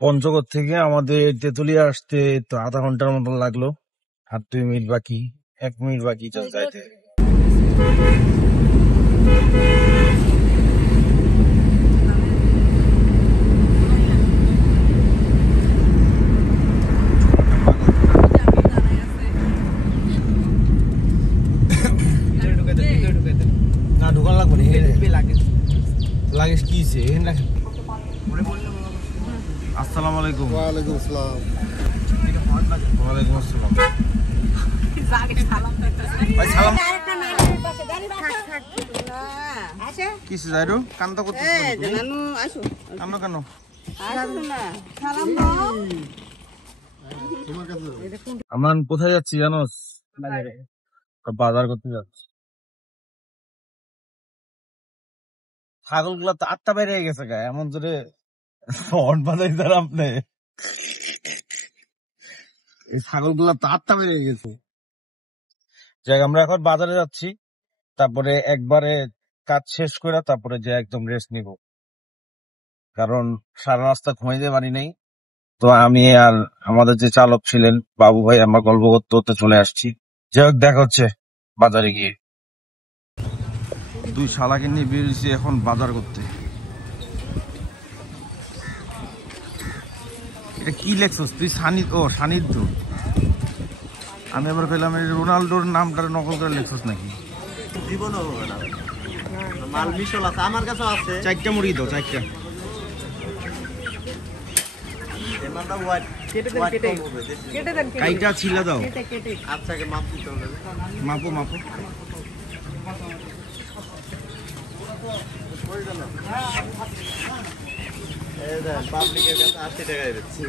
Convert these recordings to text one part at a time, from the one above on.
পঞ্চগড় থেকে আমাদের তেতুলিয়া আসতে তো আধা ঘন্টার মতন লাগলো। আর 2 মিনিট বাকি, 1 মিনিট বাকি যাইতে। না ঢোকান লাগবে লাগেজ কি আসসালামু আলাইকুম। ওয়ালাইকুম আসসালাম। ওয়ালাইকুম আসসালাম। ভাই সালাম কিসে যাইরো কান্তা করতে কান্না কেন? আমরা কোথায় যাচ্ছি জানোস? বাজার করতে যাচ্ছি। ছাগল গুলা তো 8টা বেড়ে গেছে গা, এমন জোরে হর্ন বাজাইছেন আপনি। এই ছাগল গুলা তো 8টা বেড়ে গেছে। যাই আমরা এখন বাজারে যাচ্ছি, তারপরে একবারে কাজ শেষ করে তারপরে যে একদম রেস্ট নিব, কারণ সারা রাস্তা ঘুমাইতে পারি নাই। তো আমি আর আমাদের যে চালক ছিলেন বাবু ভাই আমরা গল্প করতে করতে চলে আসছি। যাই হোক দেখা হচ্ছে বাজারে গিয়ে। দুই শালাকে নিয়ে বেরিয়েছি এখন বাজার করতে। এটা কি লেখছস তুই? সানিধ্য। আমি আবার পেলাম রোনাল্ডোর নামটা নকল করে লেখছস নাকি? জীবন হবে না, মাল মিশল আছে আমার কাছে আছে। 4টা মুড়ি দাও, 4টা। এমানটা হোয়াইট কেটে দেন কাইটা ছিলা দাও। আচ্ছা কে মাপ দিতে হবে। মাপো এই দেন পাবলিকের কাছে 80 টাকায় দিচ্ছি।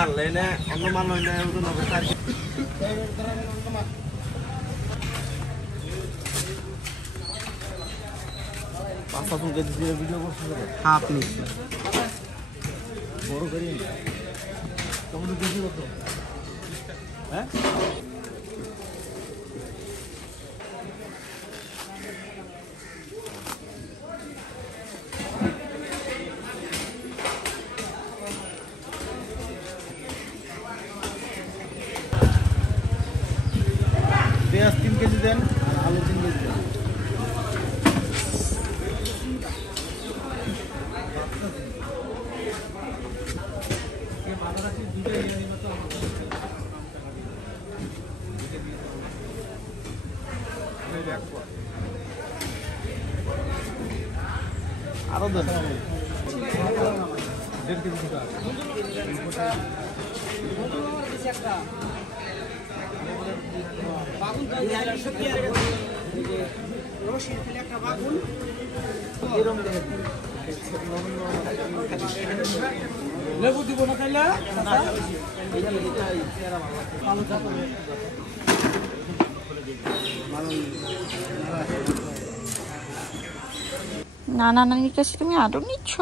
আর লেনে অন্য মাল হইলে ওজন হবে 4 কেজি। পাঁচটা ফুল কেজি দিয়ে ভিডিও করতে হবে। হ্যাঁ প্লিজ বড় করি টমেটো কেজি কত? হ্যাঁ পেঁয়াজ 3 কেজি দেন আর আলু 3 কেজি দেন। আরো দেন 1.5 কেজি। লেবু দিব না খাইলে নানা নানির কাছে তুমি আদর নিচ্ছ?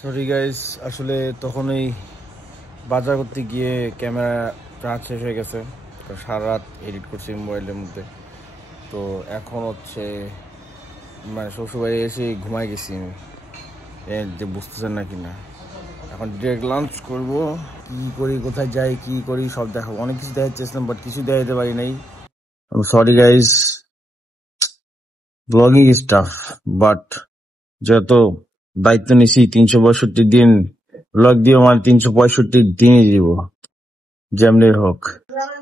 সরি গাইস, আসলে তখনই বাজার করতে গিয়ে ক্যামেরা চার্জ শেষ হয়ে গেছে। সারা রাত এডিট করছি মোবাইলের মধ্যে। তো এখন হচ্ছে মানে শ্বশুরবাড়ি এসে ঘুমাই গেছি আমি, যে বুঝতেছেন না কিনা। এখন ডিরেক্ট লাঞ্চ করবো, কি করি কোথায় যাই কি করি সব দেখাবো। অনেক কিছু দেখাতে চেয়েছিলাম বাট কিছু দেখাতে পারি নাই। Sorry guys, blogging is tough, but যত দায়িত্ব নিছি 365 দিন ব্লগ দিয়ে মানে 365 দিনই দিব, যেমনি হোক।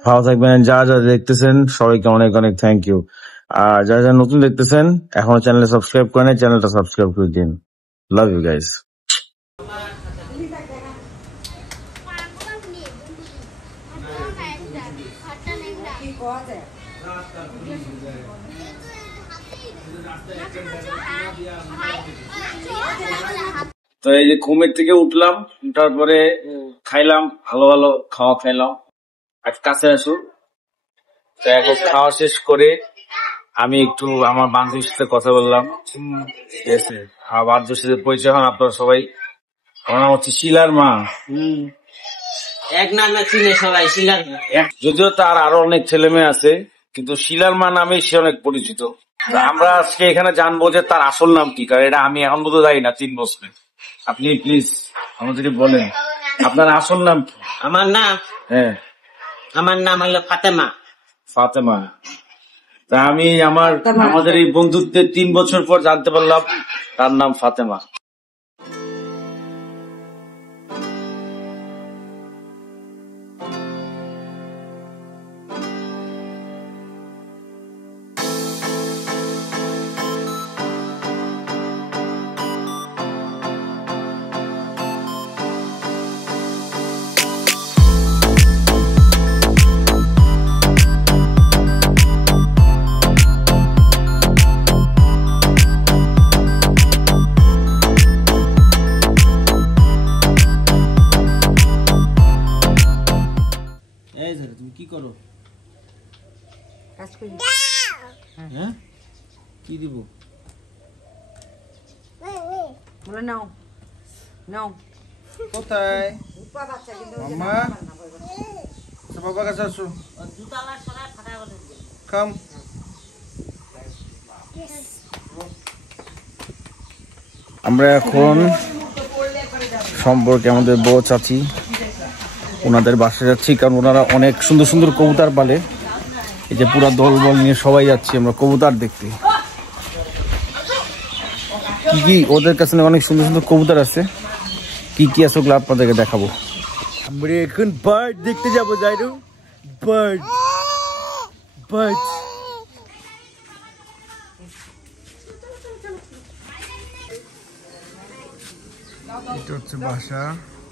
ভালো থাকবেন। যা যা দেখতেছেন সবাইকে অনেক অনেক থ্যাংক ইউ। আর যারা যারা নতুন দেখতেছেন এখনো চ্যানেল সাবস্ক্রাইব করেন, চ্যানেলটা সাবস্ক্রাইব করে দিন। Love you guys. তো এই যে ঘুমের থেকে উঠলাম, তারপরে খাইলাম, ভালো ভালো খাওয়া খাইলাম। আর কাছে আসো। তো এখন খাওয়া শেষ করে আমি একটু আমার বান্ধবীর সাথে কথা বললাম। ঠিক আছে, বান্ধবীর সাথে পরিচয় হন আপনারা সবাই। আমার নাম হচ্ছে শিলার মা। এক নামে চিনে সবাই শিলার মা। যদিও তার আরো অনেক ছেলে মেয়ে আছে, কিন্তু শিলার মা নামে সে অনেক পরিচিত। আমরা আজকে এখানে জানবো যে তার আসল নাম কি, কারণ এটা আমি এখন পর্যন্ত জানি না 3 বছরে। আপনি প্লিজ আমাদেরকে বলেন আপনার আসল নাম কি? আমার নাম হ্যাঁ, আমার নাম হলো ফাতেমা। ফাতেমা। তা আমি আমাদের এই বন্ধুত্বের 3 বছর পর জানতে পারলাম তার নাম ফাতেমা। এই ধরে তুমি কি করো? কাজ করি। হ্যাঁ, কি দিব? বলে নাও নাও। কোথায় মাম্মা? বাবার কাছে আসো। কাম। আমরা এখন সম্পর্কে আমাদের বউ চাচি ওনাদের বাসায় যাচ্ছি, কারণ ওনারা অনেক সুন্দর সুন্দর কবুতর পালে। এই যে পুরা দল বল নিয়ে সবাই যাচ্ছি আমরা কবুতর দেখতে। কি কি ওদের কাছে অনেক সুন্দর সুন্দর কবুতর আছে, কি কি আছে ওগুলো আপনাদেরকে দেখাবো। আমরা এখন বার্ড দেখতে যাবো, যাইরু বার্ড বার্ড। এটা হচ্ছে বাসা,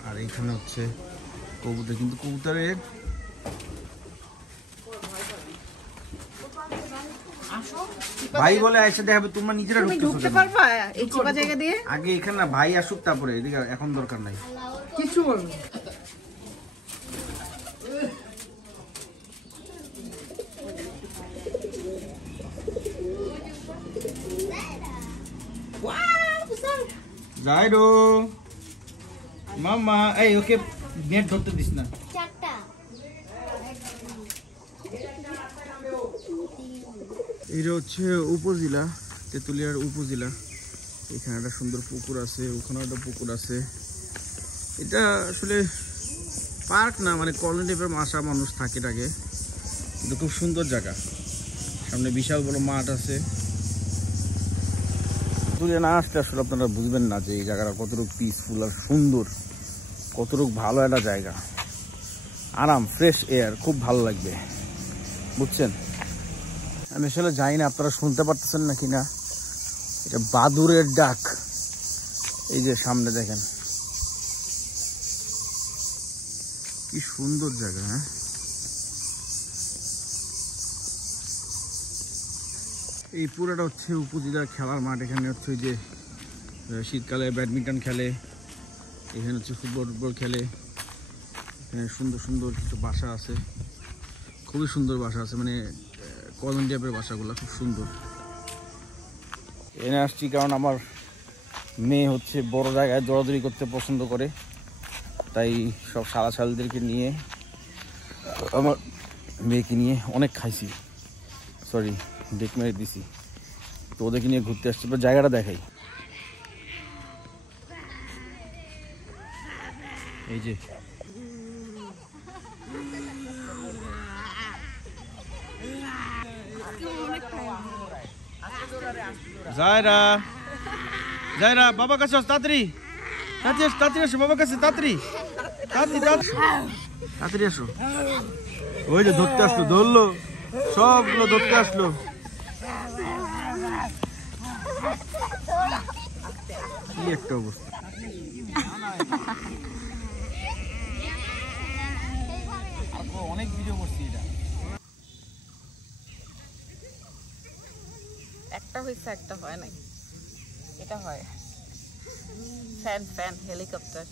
আর এখানে হচ্ছে কবুতর। কিন্তু কবুতরের ভাই বলে আইসা দেখাবে, তোমরা নিজেরা ঢুকতে পারবা এই চিপা জায়গা দিয়ে। আগে এখানে না ভাই আসুক, তারপরে এদিকে এখন দরকার নাই কিছু বলবো। যাইরো মামা, এই ওকে নেট ধরতে দিস না। এটা হচ্ছে উপজেলা, তেতুলিয়ার উপজেলা। এখানে একটা সুন্দর পুকুর আছে, ওখানে একটা পুকুর আছে। এটা আসলে পার্ক না, মানে কলোনি টাইপের মাসা মানুষ থাকে এটাকে, কিন্তু খুব সুন্দর জায়গা। সামনে বিশাল বড় মাঠ আছে। তেতুলিয়া না আসলে আসলে আপনারা বুঝবেন না যে এই জায়গাটা কতটুকু পিসফুল আর সুন্দর, কতটুকু ভালো একটা জায়গা। আরাম, ফ্রেশ এয়ার, খুব ভালো লাগবে, বুঝছেন। আমি আসলে জানি না আপনারা শুনতে পারতেছেন নাকি না, এটা বাদুরের ডাক। এই যে সামনে দেখেন কি সুন্দর জায়গা। হ্যাঁ, এই পুরোটা হচ্ছে উপজেলা খেলার মাঠ। এখানে হচ্ছে ওই যে শীতকালে ব্যাডমিন্টন খেলে, এখানে হচ্ছে ফুটবল খেলে। এখানে সুন্দর সুন্দর কিছু বাসা আছে, খুবই সুন্দর বাসা আছে, মানে কলোনি টাইপের বাসাগুলো খুব সুন্দর। এনে আসছি কারণ আমার মেয়ে হচ্ছে বড় জায়গায় দৌড়াদৌড়ি করতে পছন্দ করে, তাই সব শালাশালদেরকে নিয়ে, আমার মেয়েকে নিয়ে অনেক খাইছি, সরি ডেক মেরে দিছি, তো ওদেরকে নিয়ে ঘুরতে আসছি। জায়গাটা দেখাই, এই যে যায়রা যায়রা বাবার কাছে আস, তাড়াতাড়ি তাড়াতাড়ি আসো বাবার কাছে, তাড়াতাড়ি তাড়াতাড়ি আসো। ওই যে ধরতে আসলো, ধরলো, সবগুলো ধরতে আসলো। কি একটা অবস্থা। অনেক ভিডিও করছি, এটা একটা হয়েছে, একটা হয় নাই। এটা হয় ফ্যান ফ্যান হেলিকপ্টার।